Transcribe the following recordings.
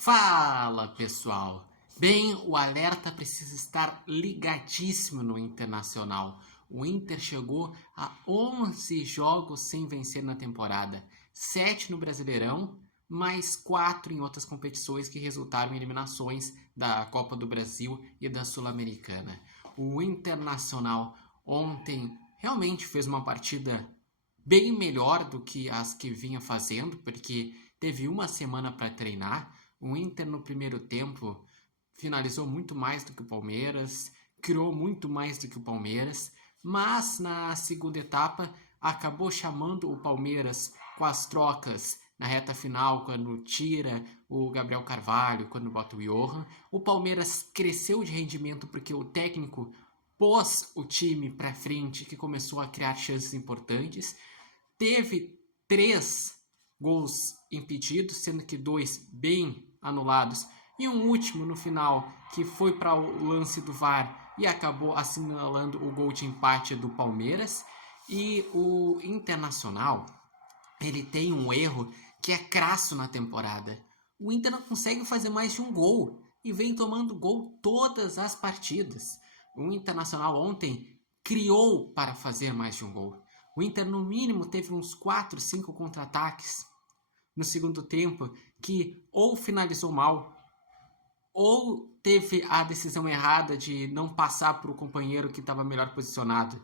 Fala, pessoal! Bem, o alerta precisa estar ligadíssimo no Internacional. O Inter chegou a 11 jogos sem vencer na temporada, 7 no Brasileirão, mais 4 em outras competições que resultaram em eliminações da Copa do Brasil e da Sul-Americana. O Internacional ontem realmente fez uma partida bem melhor do que as que vinha fazendo, porque teve uma semana para treinar. O Inter no primeiro tempo finalizou muito mais do que o Palmeiras, criou muito mais do que o Palmeiras, mas na segunda etapa acabou chamando o Palmeiras com as trocas na reta final, quando tira o Gabriel Carvalho, quando bota o Johan. O Palmeiras cresceu de rendimento porque o técnico pôs o time para frente, que começou a criar chances importantes. Teve 3 gols impedidos, sendo que 2 bem anulados e um último no final que foi para o lance do VAR e acabou assinalando o gol de empate do Palmeiras. E o Internacional, ele tem um erro que é crasso na temporada. O Inter não consegue fazer mais de um gol e vem tomando gol todas as partidas. O Internacional ontem criou para fazer mais de um gol. O Inter no mínimo teve uns 4, 5 contra-ataques no segundo tempo que ou finalizou mal ou teve a decisão errada de não passar para o companheiro que estava melhor posicionado.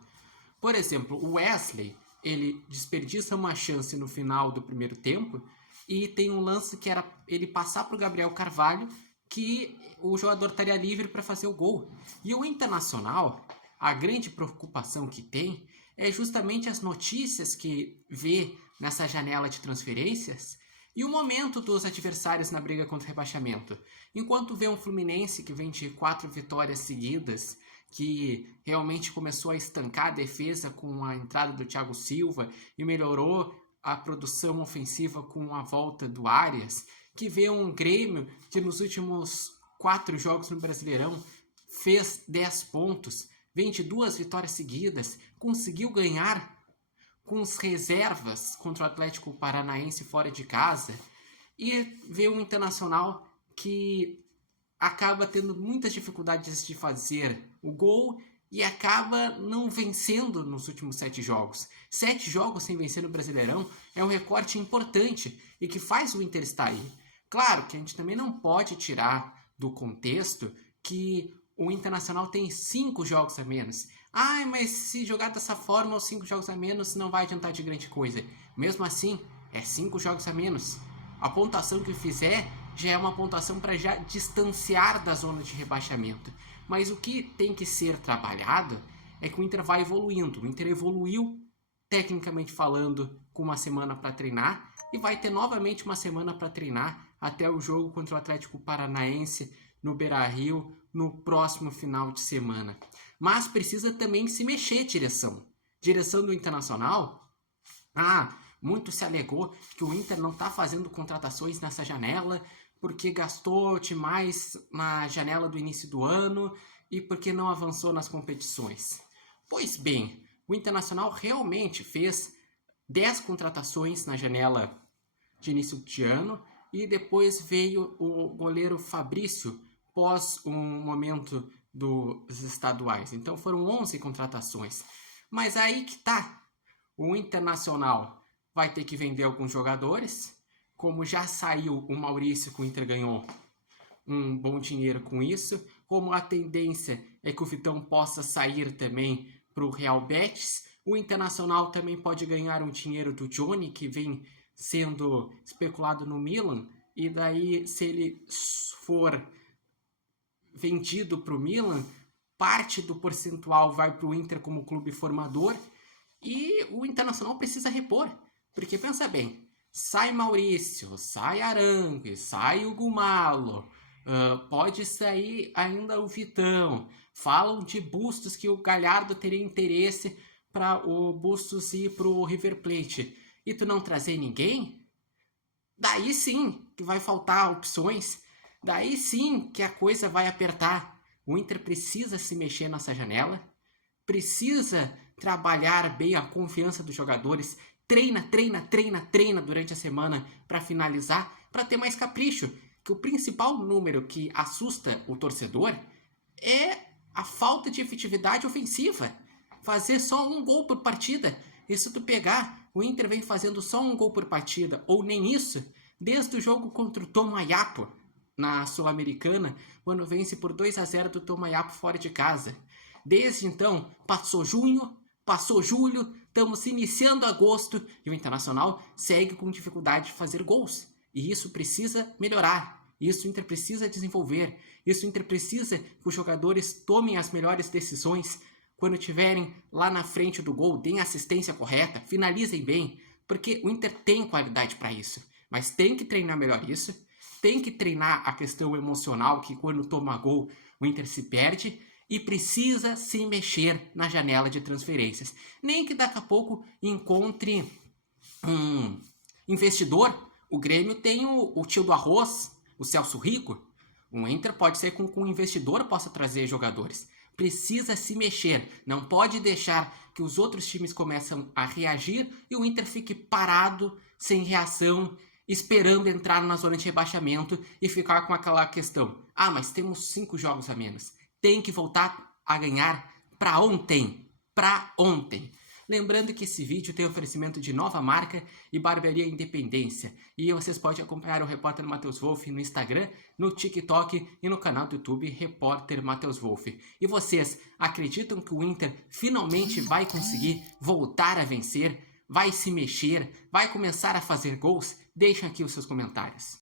Por exemplo, o Wesley, ele desperdiça uma chance no final do primeiro tempo e tem um lance que era ele passar para o Gabriel Carvalho, que o jogador estaria livre para fazer o gol. E o Internacional, a grande preocupação que tem é justamente as notícias que vê nessa janela de transferências e o momento dos adversários na briga contra o rebaixamento. Enquanto vê um Fluminense que vem de 4 vitórias seguidas, que realmente começou a estancar a defesa com a entrada do Thiago Silva e melhorou a produção ofensiva com a volta do Arias, que vê um Grêmio que nos últimos 4 jogos no Brasileirão fez 10 pontos, vem de 2 vitórias seguidas, conseguiu ganhar com as reservas contra o Atlético Paranaense fora de casa, e vê um Internacional que acaba tendo muitas dificuldades de fazer o gol e acaba não vencendo nos últimos 7 jogos. 7 jogos sem vencer no Brasileirão é um recorte importante e que faz o Inter estar aí. Claro que a gente também não pode tirar do contexto que o Internacional tem 5 jogos a menos. Mas se jogar dessa forma, os 5 jogos a menos não vai adiantar de grande coisa. Mesmo assim, é 5 jogos a menos. A pontuação que fizer já é uma pontuação para já distanciar da zona de rebaixamento. Mas o que tem que ser trabalhado é que o Inter vai evoluindo. O Inter evoluiu, tecnicamente falando, com uma semana para treinar e vai ter novamente uma semana para treinar até o jogo contra o Atlético Paranaense no Beira-Rio no próximo final de semana. Mas precisa também se mexer, direção do Internacional. Muito se alegou que o Inter não está fazendo contratações nessa janela porque gastou demais na janela do início do ano e porque não avançou nas competições. Pois bem, o Internacional realmente fez 10 contratações na janela de início de ano e depois veio o goleiro Fabrício pós um momento dos estaduais. Então foram 11 contratações. Mas aí que tá. O Internacional vai ter que vender alguns jogadores. Como já saiu o Maurício, que o Inter ganhou um bom dinheiro com isso. Como a tendência é que o Vitão possa sair também para o Real Betis. O Internacional também pode ganhar um dinheiro do Johnny, que vem sendo especulado no Milan. E daí, se ele for vendido para o Milan, parte do percentual vai para o Inter como clube formador e o Internacional precisa repor, porque pensa bem, sai Maurício, sai Arangue, sai o Gumalo, pode sair ainda o Vitão, falam de Bustos que o Galhardo teria interesse para o Bustos ir para o River Plate e tu não trazer ninguém, daí sim que vai faltar opções. Daí sim que a coisa vai apertar. O Inter precisa se mexer nessa janela, precisa trabalhar bem a confiança dos jogadores, treina durante a semana para finalizar, para ter mais capricho. que o principal número que assusta o torcedor é a falta de efetividade ofensiva. Fazer só um gol por partida. E se tu pegar, o Inter vem fazendo só um gol por partida, ou nem isso, desde o jogo contra o Tomayapo, na Sul-Americana, quando vence por 2-0 do Tomayapo fora de casa. Desde então, passou junho, passou julho, estamos iniciando agosto e o Internacional segue com dificuldade de fazer gols. E isso precisa melhorar. Isso o Inter precisa desenvolver. Isso o Inter precisa que os jogadores tomem as melhores decisões. Quando estiverem lá na frente do gol, deem a assistência correta, finalizem bem, porque o Inter tem qualidade para isso. Mas tem que treinar melhor isso. Tem que treinar a questão emocional, que quando toma gol o Inter se perde, e precisa se mexer na janela de transferências. Nem que daqui a pouco encontre um investidor. O Grêmio tem o tio do arroz, o Celso Rico. O Inter pode ser com um investidor possa trazer jogadores. Precisa se mexer, não pode deixar que os outros times começam a reagir e o Inter fique parado, sem reação, esperando entrar na zona de rebaixamento e ficar com aquela questão. Ah, mas temos 5 jogos a menos. Tem que voltar a ganhar para ontem. Para ontem. Lembrando que esse vídeo tem oferecimento de Nova Marca e Barbearia Independência. E vocês podem acompanhar o Repórter Matheus Wolff no Instagram, no TikTok e no canal do YouTube Repórter Matheus Wolff. E vocês acreditam que o Inter finalmente vai conseguir voltar a vencer? Vai se mexer? Vai começar a fazer gols? Deixem aqui os seus comentários.